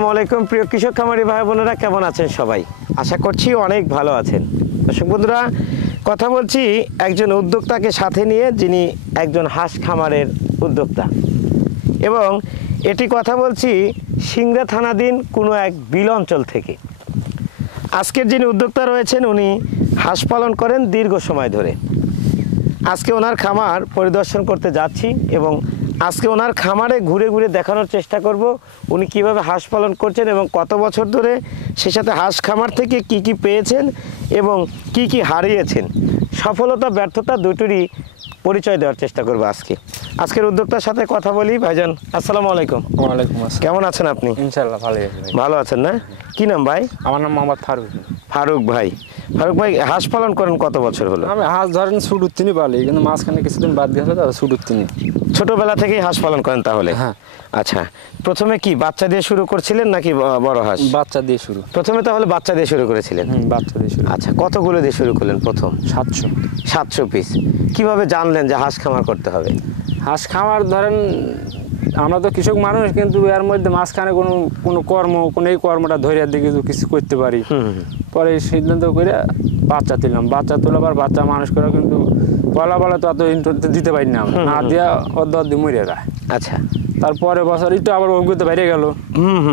আসসালামু আলাইকুম প্রিয় কৃষক খামারি ভাই বোনেরা, কেমন আছেন সবাই? আশা করছি অনেক ভালো আছেন। দর্শক বন্ধুরা, কথা বলছি একজন উদ্যোক্তাকে সাথে নিয়ে, যিনি একজন হাঁস খামারের উদ্যোক্তা, এবং এটি কথা বলছি সিংড়া থানাধীন কোনো এক বিল অঞ্চল থেকে। আজকের যিনি উদ্যোক্তা রয়েছেন উনি হাঁস পালন করেন দীর্ঘ সময় ধরে। আজকে ওনার খামার পরিদর্শন করতে যাচ্ছি এবং আজকে ওনার খামারে ঘুরে ঘুরে দেখানোর চেষ্টা করব উনি কিভাবে হাঁস পালন করছেন এবং কত বছর ধরে, সে সাথে হাঁস খামার থেকে কি কি পেয়েছেন এবং কি কি হারিয়েছেন। সফলতা ব্যর্থতা দুটোরই পরিচয় দেওয়ার চেষ্টা করব আজকের উদ্যোক্তার সাথে কথা বলি। ভাইজান আসসালামু আলাইকুম। ওয়ালাইকুম আসসালাম। কেমন আছেন আপনি? ইনশাআল্লাহ ভালোই আছি ভাই। ভালো আছেন না? কি নাম ভাই? আমার নাম মোহাম্মদ ফারুক। ফারুক ভাই, ফারুক ভাই হাঁস পালন করেন কত বছর হলো? আমি হাঁস ধরেন শুরুর তিনি পালি, কিন্তু মাঝখানে কিছুদিন বাদ গেছে তো শুরুর তিনি। ছোটবেলা থেকেই হাঁস পালন করেন তাহলে? হ্যাঁ। আচ্ছা, প্রথমে কি বাচ্চা দিয়ে শুরু করছিলেন নাকি বড় হাঁস? বাচ্চা দিয়ে শুরু। প্রথমে তাহলে বাচ্চা দিয়ে শুরু করেছিলেন? বাচ্চা দিয়ে শুরু। আচ্ছা, কতগুলো দিয়ে শুরু করলেন প্রথম? 700 পিস। কিভাবে জানলেন যে হাঁস খামার করতে হবে? হাঁস খামার ধরেন আমরা তো কৃষক মানুষ, কিন্তু এর মধ্যে মাঝখানে কোনো কোনো এই কর্মটা ধরে দিয়ে কিছু করতে পারি। পরে সিদ্ধান্ত করে বাচ্চা তুললাম। বাচ্চা তোলাবার বাচ্চা মানুষ করা, কিন্তু বলা তো এত ইন্টারেস্ট দিতে পারি না, না দিয়া অর্ধ মরে যায়। আচ্ছা, তারপরে বছর একটু আবার অভিজ্ঞতা বাইরে গেল,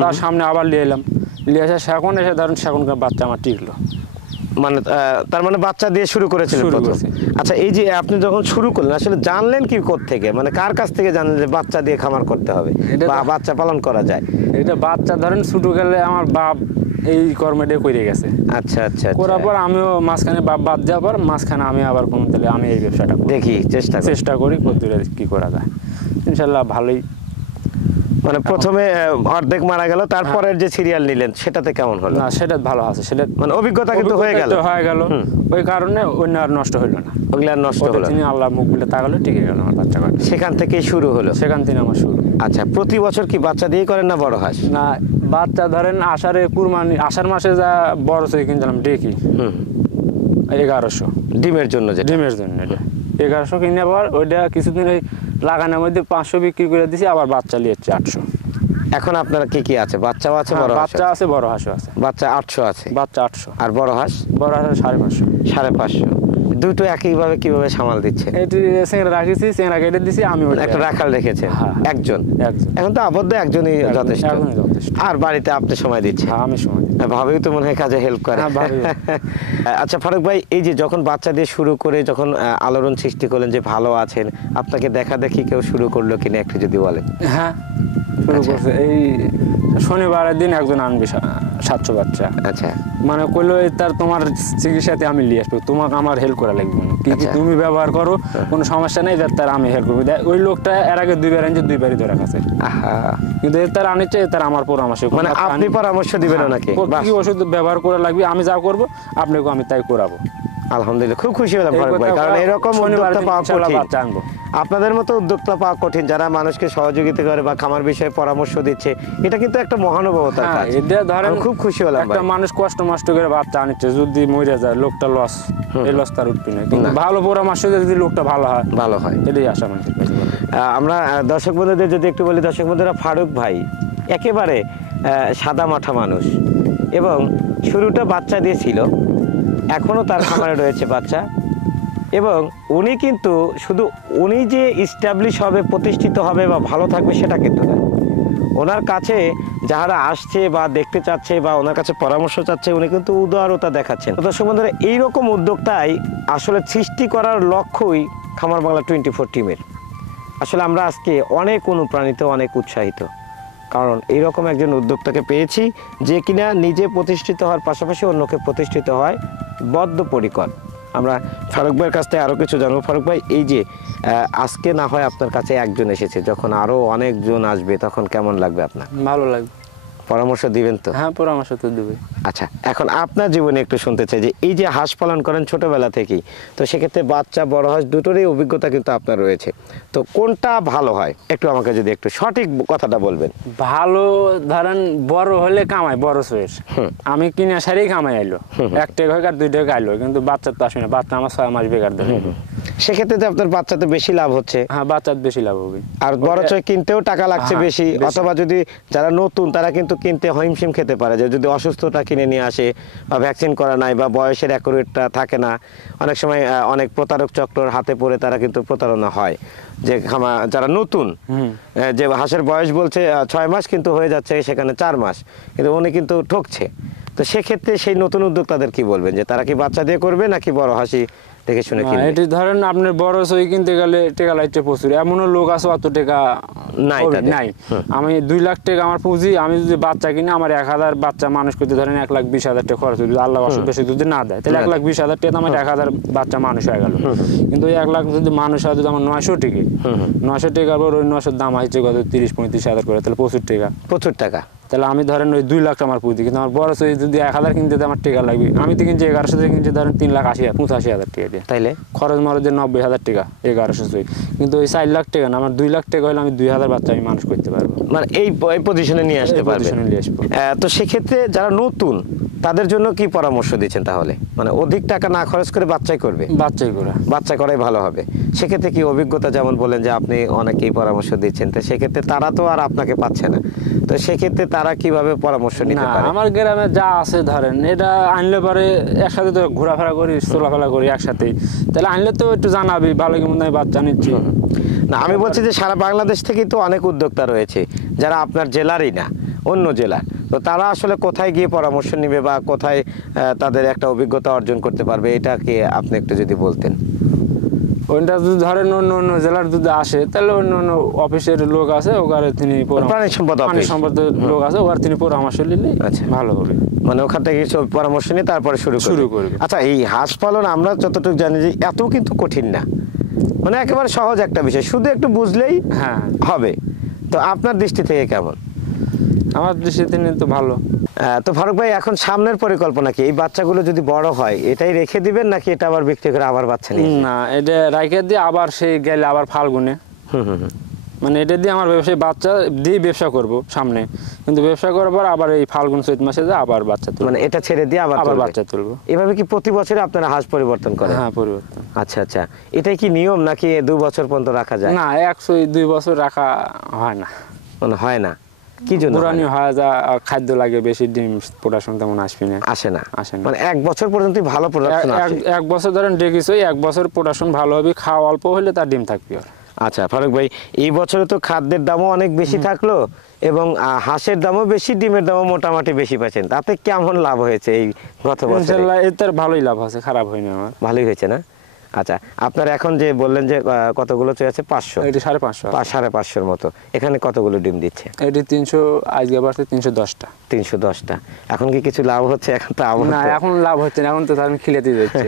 তার সামনে আবার নিয়ে এলাম। নিয়ে এসে এসে ধরেন সেখনকার বাচ্চা আমার টিকলো। মানে তার মানে বাচ্চা দিয়ে শুরু করেছিলেন প্রথম? আচ্ছা, এই যে আপনি যখন শুরু করলেন আসলে জানলেন কি থেকে, মানে কার কাছ থেকে জানলেন যে বাচ্চা দিয়ে খামার করতে হবে বা বাচ্চা পালন করা যায়? এটা বাচ্চা ধরেন শুরু গেলে আমার বাপ এই কর্মটা করে গেছে। আচ্ছা আচ্ছা, করার পর আমিও মাঝখানে বাদ দেওয়ার পর মাঝখানে আমি আবার কোনো তাহলে আমি এই ব্যবসাটা দেখি চেষ্টা করি কি করা যায়। ইনশাল্লাহ ভালোই। মানে প্রথমে অর্ধেক মারা গেল, তারপরের যে সিরিয়াল নিলেন সেটাতে কেমন হলো? না, সেটা ভালো আছে, সেটা মানে অভিজ্ঞতা কিন্তু হয়ে গেল। ওই কারণে অন্য আর নষ্ট হইলো না। ওগুলো আর নষ্ট হলো না, আল্লাহ মুখ বলে তাকালে টিকে গেল আমার বাচ্চা। সেখান থেকেই শুরু হলো? সেখান থেকে আমার শুরু। আচ্ছা, প্রতি বছর কি বাচ্চা দিয়ে করেন না বড় হাঁস? না, বাচ্চা ধরেন আষাঢ় মাসে যা বড় সই কিনছিলাম ডেকি 1100 ডিমের জন্য। এটা 1100 কিনে আবার ওইটা কিছুদিন ওই লাগানোর মধ্যে 500 বিক্রি করে দিছি, আবার বাচ্চা নিয়েছে 800। এখন আপনারা কি আছে? বাচ্চাও আছে, বড় বাচ্চা আছে, বড় হাঁসও আছে। বাচ্চা 800 আছে? বাচ্চা 800। আর বড় হাঁস? 550। দুটো একইভাবে কিভাবে সামাল দিচ্ছে? এটি চেংড়া রাখিছি, চেংড়া কেটে দিছি আমি। একটা রাখাল রেখেছে? একজন। এখন তো আবদ্ধ একজনই যথেষ্ট। আর বাড়িতে আপনি সময় দিচ্ছে? আমি সময় দিই। ভাবেও তো মনে হয় কাজে হেল্প করে। আচ্ছা ফারুক ভাই, এই যে যখন বাচ্চা দিয়ে শুরু করে যখন আলোড়ন সৃষ্টি করলেন যে ভালো আছেন, আপনাকে দেখা দেখি কেউ শুরু করলো কিনা একটু যদি বলেন। হ্যাঁ, শুরু করছে। এই শনিবারের দিন একজন আনবে 700 বাচ্চা। আচ্ছা, মানে কইলো তোমার চিকিৎসাতে আমি নিয়ে আসবো, তোমাকে আমার হেল্প করা লাগবে না, কি তুমি ব্যবহার করো, কোনো সমস্যা নেই, তার আমি হেল্প করবো। ওই লোকটা এর আগে 2বার আনছে, 2বারই ধরে গেছে। কিন্তু তার আনিচ্ছে, তার আমার পরামর্শ, মানে আপনি পরামর্শ দিবেন নাকি কি ওষুধ ব্যবহার করা লাগবে, আমি যা করবো আপনাকে আমি তাই করাবো। আলহামদুলিল্লাহ, খুব খুশি হলাম ফারুক ভাই, কারণ এরকম উদ্যোক্তা পাওয়া কঠিন। আপনাদের মতো উদ্যোক্তা পাওয়া কঠিন, যারা মানুষকে সহযোগিতা করে বা খামার বিষয়ে পরামর্শ দিচ্ছে, এটা কিন্তু একটা মহানুভবতার কাজ। এটা ধরেন খুব খুশি হলাম। একটা মানুষ কষ্ট করে বাচ্চা আনিচ্ছে, যদি মরে যায় লোকটা লস, এই লস তার উঠবে না। কিন্তু ভালো পরামর্শ যদি লোকটা ভালো হয়, এটাই আশা মানুষের কাছে। আমরা দর্শক বন্ধুদের যদি একটু বলি, দর্শক বন্ধুরা, ফারুক ভাই একেবারে সাদা মাঠা মানুষ এবং শুরুটা বাচ্চা দিয়েছিল, এখনও তার খামারে রয়েছে বাচ্চা। এবং উনি কিন্তু শুধু উনি যে ইস্টাবলিশ হবে, প্রতিষ্ঠিত হবে বা ভালো থাকবে সেটা কিন্তু না, ওনার কাছে যারা আসছে বা দেখতে চাচ্ছে বা ওনার কাছে পরামর্শ চাচ্ছে, উনি কিন্তু উদারতা দেখাচ্ছেন। দর্শক বন্ধুরা, এইরকম উদ্যোক্তাই আসলে সৃষ্টি করার লক্ষ্যই খামার বাংলা 24 টিমের। আসলে আমরা আজকে অনেক অনুপ্রাণিত, অনেক উৎসাহিত, কারণ এইরকম একজন উদ্যোক্তাকে পেয়েছি যে কিনা নিজে প্রতিষ্ঠিত হওয়ার পাশাপাশি অন্যকে প্রতিষ্ঠিত হয় বদ্ধপরিকর। আমরা ফারুক ভাইয়ের কাছ থেকে আরও কিছু জানবো। ফারুক ভাই, এই যে আজকে না হয় আপনার কাছে একজন এসেছে, যখন আরও অনেকজন আসবে তখন কেমন লাগবে আপনার? ভালো লাগবে। পরামর্শ দিবেন তো? হ্যাঁ, পরামর্শ তো দেবে। আচ্ছা, এখন আপনার জীবনে একটু শুনতে চাই যে এই যে হাঁস পালন করেন ছোটবেলা থেকেই, তো সেক্ষেত্রে বাচ্চা বড় হাঁস দুটোরই অভিজ্ঞতা কিন্তু আপনার রয়েছে, তো কোনটা ভালো হয় একটু আমাকে যদি একটু সঠিক কথাটা বলবেন। ভালো ধরেন বড় হলে কামাই, বড় সোয়েস। আমি কিনে সারেই কামাই আইলো, 1 টাকা হোক আর 2 টাকা আইলো, কিন্তু বাচ্চা তো আসবে না। বাচ্চা আমার 6 মাস বেকার ধরে। সেক্ষেত্রে তো আপনার বাচ্চাতে বেশি লাভ হচ্ছে। হ্যাঁ, বাচ্চার বেশি লাভ হবে। আর বড় চয় কিনতেও টাকা লাগছে হ্যাঁ, বেশি, বেশি। অথবা যদি যারা নতুন তারা কিন্তু কিনতে হিমশিম খেতে পারে, যে যদি অসুস্থতা কিনে নিয়ে আসে বা ভ্যাকসিন করা নাই বা বয়সের অ্যাকুরেটটা থাকে না, অনেক সময় অনেক প্রতারক চক্রর হাতে পড়ে তারা কিন্তু প্রতারণা হয়। যে যারা নতুন, যে হাঁসের বয়স বলছে 6 মাস কিন্তু হয়ে যাচ্ছে সেখানে 4 মাস, কিন্তু উনি কিন্তু ঠকছে। তো সেক্ষেত্রে সেই নতুন উদ্যোক্তাদের কি বলবেন, যে তারা কি বাচ্চা দিয়ে করবে নাকি বড় হাসি দেখে শুনে না, কিনবে? এটি ধরেন আপনার বড় সই কিনতে গেলে টাকা লাগছে প্রচুর, এমনও লোক আছে অত টাকা নাই হবে, তাদের। নাই। আমি 2 লাখ টাকা আমার পুঁজি, আমি যদি বাচ্চা কিনে আমার 1000 বাচ্চা মানুষ করতে ধরেন 1,20,000 টাকা খরচ হবে, আল্লাহ অসুখ বেশি যদি না দেয় তাহলে 1,20,000 টাকা আমার 1000 বাচ্চা মানুষ হয়ে গেল। কিন্তু ওই 1 লাখ যদি মানুষ হয়, যদি আমার 900 টাকা, 900 টাকার পর ওই 900 দাম আসছে কত 30-35,000 করে, তাহলে প্রচুর টাকা। প্রচুর টাকা। তাহলে আমি ধরেন ওই 2 লাখ আমার পুঁজি, কিন্তু আমার বড় সই যদি 1000 কিনতে আমার টাকা লাগবে, আমি তো কিনছি 1100 টাকা কিনছি ধরেন 3,80,000-85,000 টাকা দিয়ে, তাইলে খরচ মরচ দিয়ে 90,000 টাকা 1100 সই। কিন্তু ওই 4 লাখ টাকা না, আমার 2 লাখ টাকা হলে আমি 2,000 বাচ্চা আমি মানুষ করতে পারবো, মানে এই পজিশনে নিয়ে আসতে এই পারবে। position এ নিয়ে আসবো। তো সেক্ষেত্রে যারা নতুন তাদের জন্য কি পরামর্শ দিচ্ছেন তাহলে? মানে অধিক টাকা না খরচ করে বাচ্চাই করবে, বাচ্চাই করে বাচ্চা করাই ভালো হবে। সেক্ষেত্রে কি অভিজ্ঞতা, যেমন বলেন যে আপনি অনেকেই পরামর্শ দিচ্ছেন, তো সেক্ষেত্রে তারা তো আর আপনাকে পাচ্ছে না, তো সেক্ষেত্রে তারা কিভাবে পরামর্শ নিতে না, পারে? আমার গ্রামে যা আছে ধরেন এটা আনলে পরে একসাথে তো ঘোরাফেরা করি, চলাফেরা করি একসাথেই, তাহলে আনলে তো একটু জানাবি ভালো কি মন্দ আমি বাচ্চা নিচ্ছি। না, আমি বলছি যে সারা বাংলাদেশ থেকেই তো অনেক উদ্যোক্তা রয়েছে যারা আপনার জেলারই না, অন্য জেলার। তো তারা আসলে কোথায় গিয়ে পরামর্শ নেবে বা কোথায় তাদের একটা অভিজ্ঞতা অর্জন করতে পারবে, এটা কি আপনি একটু যদি বলতেন? ওইটা যদি ধরেন অন্য অন্য জেলার যদি আসে, তাহলে অন্য অন্য অফিসের লোক আছে, ওখানে তিনি প্রাণী সম্পদ প্রাণী অফিস। সম্পদের লোক আছে, ওখানে তিনি পরামর্শ নিলে আচ্ছা। ভালো হবে। মানে ওখান থেকে কিছু পরামর্শ নিয়ে তারপরে শুরু করবে। আচ্ছা, এই হাঁস পালন আমরা যতটুকু জানি যে এত কিন্তু কঠিন না, মানে একেবারে সহজ একটা বিষয়, শুধু একটু বুঝলেই হ্যাঁ, হবে। তো আপনার দৃষ্টি থেকে কেমন? আমার দৃষ্টিতে নিয়ে তো ভালো। তো ফারুক ভাই, এখন সামনের পরিকল্পনা কি? এই বাচ্চাগুলো যদি বড় হয় এটাই রেখে দিবেন নাকি এটা আবার বিক্রি করে আবার বাচ্চা নিয়ে? না, এটা রাইখে দিয়ে আবার সেই গেলে আবার ফাল্গুনে, মানে এটা দিয়ে আমার ব্যবসায় বাচ্চা দিয়ে ব্যবসা করব সামনে, কিন্তু ব্যবসা করার পর আবার এই ফাল্গুন চৈত মাসে যে আবার বাচ্চা তুলবো, মানে এটা ছেড়ে দিয়ে আবার তুলবে? বাচ্চা তুলবো। এভাবে কি প্রতি বছরে আপনারা হাঁস পরিবর্তন করেন? হ্যাঁ, পরিবর্তন। আচ্ছা আচ্ছা, এটাই কি নিয়ম নাকি 2 বছর পর্যন্ত রাখা যায়? না, 102 বছর রাখা হয় না, মানে হয় না, কি জন্য হয় পুরানি না? হয় যা খাদ্য লাগে বেশি, ডিম প্রোডাকশন তেমন আসবে না, আসে না? আসে না। মানে 1 বছর পর্যন্ত ভালো প্রোডাকশন আসে? এক বছর ধরেন ডেকেছি, 1 বছর প্রোডাকশন ভালো হবে, খাওয়া অল্প হলে তার ডিম থাকবে। আচ্ছা ফারুক ভাই, এই বছরে তো খাদ্যের দামও অনেক বেশি থাকলো এবং হাঁসের দামও বেশি, ডিমের দামও মোটামুটি বেশি পাচ্ছেন, তাতে কেমন লাভ হয়েছে এই গত বছরে? ইনশাআল্লাহ এতে ভালোই লাভ আছে, খারাপ হয়নি আমার। ভালোই হয়েছে না? আচ্ছা, আপনার এখন যে বললেন যে কতগুলো চলে আছে? 500? এটি 550, 550-র মতো। এখানে কতগুলো ডিম দিচ্ছে? এটি 300, আজকে বাড়ছে 310টা। 310টা। এখন কি কিছু লাভ হচ্ছে? এখন তো না, এখন লাভ হচ্ছে না, এখন তো ধরেন খিলেতে যাচ্ছে।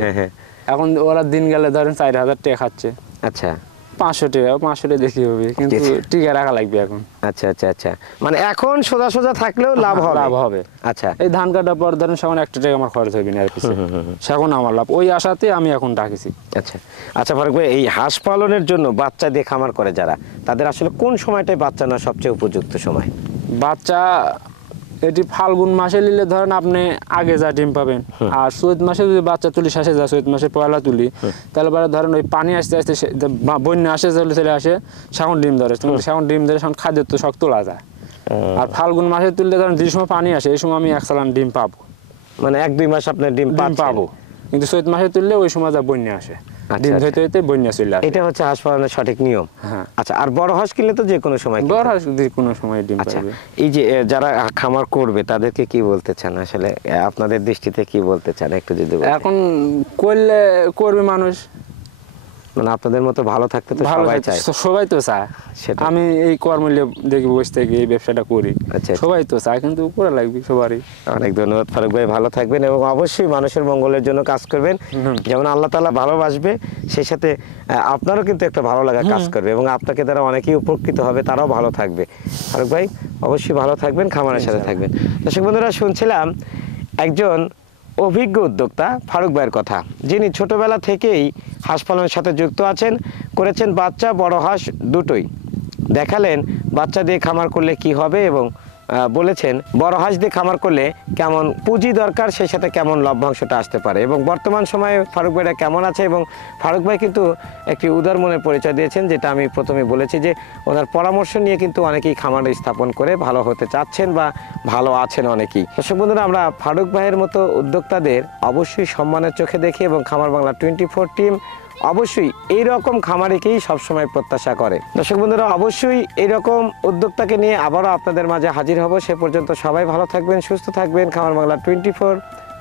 এখন ওরা দিন গেলে ধরেন 4,000 টাকা খাচ্ছে। আচ্ছা, 500 টাকা দেখি হবে, কিন্তু টিকা রাখা লাগবে এখন। আচ্ছা আচ্ছা আচ্ছা, মানে এখন সোজা সোজা থাকলেও লাভ হবে? লাভ হবে। আচ্ছা, এই ধান কাটার পর ধরেন সেখন 1 টাকা আমার খরচ হবে না, আর কিছু সেখন আমার লাভ, ওই আশাতে আমি এখন ডাকিছি। আচ্ছা আচ্ছা ফারুক ভাই, এই হাঁস পালনের জন্য বাচ্চা দিয়ে খামার করে যারা, তাদের আসলে কোন সময়টাই বাচ্চা নেওয়া সবচেয়ে উপযুক্ত সময়? বাচ্চা এটি ফাল্গুন মাসে নিলে ধরেন আপনি আগে যা ডিম পাবেন, আর চৈত মাসে যদি বাচ্চা তুলি শেষে যা চৈত মাসে পয়লা তুলি, তাহলে পরে ধরেন ওই পানি আস্তে আস্তে বন্যা আসে চলে আসে, সেখন ডিম ধরে, সেখন ডিম ধরে সেখন খাদ্য তো শক্ত তোলা যায়। আর ফাল্গুন মাসে তুললে ধরেন যে সময় পানি আসে এই সময় আমি 1 চালান ডিম পাবো, মানে 1-2 মাস আপনার ডিম পাবো। কিন্তু চৈত মাসে তুললে ওই সময় যা বন্যা আসে, ডিম ধরতে হইতে বন্যা চলে আসে। এটা হচ্ছে হাঁস পালনের সঠিক নিয়ম। হ্যাঁ। আচ্ছা, আর বড় হাঁস কিনলে তো যে কোনো সময় বড় হাঁস যে কোনো সময় ডিম আচ্ছা, পাবে। এই যে যারা খামার করবে তাদেরকে কি বলতে চান আসলে, আপনাদের দৃষ্টিতে কি বলতে চান একটু যদি বলতেন? এখন করলে করবে মানুষ, মানে আপনাদের মতো ভালো থাকতে তো ভালো সবাই চায়। সবাই তো চায়। সেটা। আমি এই কর্মলে দেখি বসে থেকে এই ব্যবসাটা করি, আচ্ছা। সবাই তো চায়, কিন্তু করা লাগবে সবারই। অনেক ধন্যবাদ ফারুক ভাই, ভালো থাকবেন এবং অবশ্যই মানুষের মঙ্গলের জন্য কাজ করবেন। যেমন আল্লাহ তাআলা ভালোবাসবে, সেই সাথে আপনারও কিন্তু একটা ভালো লাগা কাজ করবে এবং আপনাকে দ্বারা অনেকেই উপকৃত হবে, তারাও ভালো থাকবে। ফারুক ভাই অবশ্যই ভালো থাকবেন, খামারের সাথে থাকবেন। দর্শক বন্ধুরা, শুনছিলাম একজন অভিজ্ঞ উদ্যোক্তা ফারুক ভাইয়ের কথা, যিনি ছোটবেলা থেকেই হাঁস পালনের সাথে যুক্ত আছেন, করেছেন বাচ্চা বড় হাঁস দুটোই, দেখালেন বাচ্চা দিয়ে খামার করলে কি হবে এবং বলেছেন বড় হাঁস দিয়ে খামার করলে কেমন পুঁজি দরকার, সেই সাথে কেমন লভ্যাংশটা আসতে পারে এবং বর্তমান সময়ে ফারুক ভাইরা কেমন আছে। এবং ফারুক ভাই কিন্তু একটি উদার মনের পরিচয় দিয়েছেন, যেটা আমি প্রথমে বলেছি যে ওনার পরামর্শ নিয়ে কিন্তু অনেকেই খামার স্থাপন করে ভালো হতে চাচ্ছেন বা ভালো আছেন অনেকেই। দর্শক বন্ধুরা, আমরা ফারুক ভাইয়ের মতো উদ্যোক্তাদের অবশ্যই সম্মানের চোখে দেখি এবং খামার বাংলা 24 টিম অবশ্যই এইরকম খামারিকেই সবসময় প্রত্যাশা করে। দর্শক বন্ধুরা, অবশ্যই এইরকম উদ্যোক্তাকে নিয়ে আবারও আপনাদের মাঝে হাজির হব। সে পর্যন্ত সবাই ভালো থাকবেন, সুস্থ থাকবেন। খামার বাংলা 24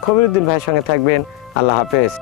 খবিরুদ্দিন ভাইয়ের সঙ্গে থাকবেন। আল্লাহ হাফেজ।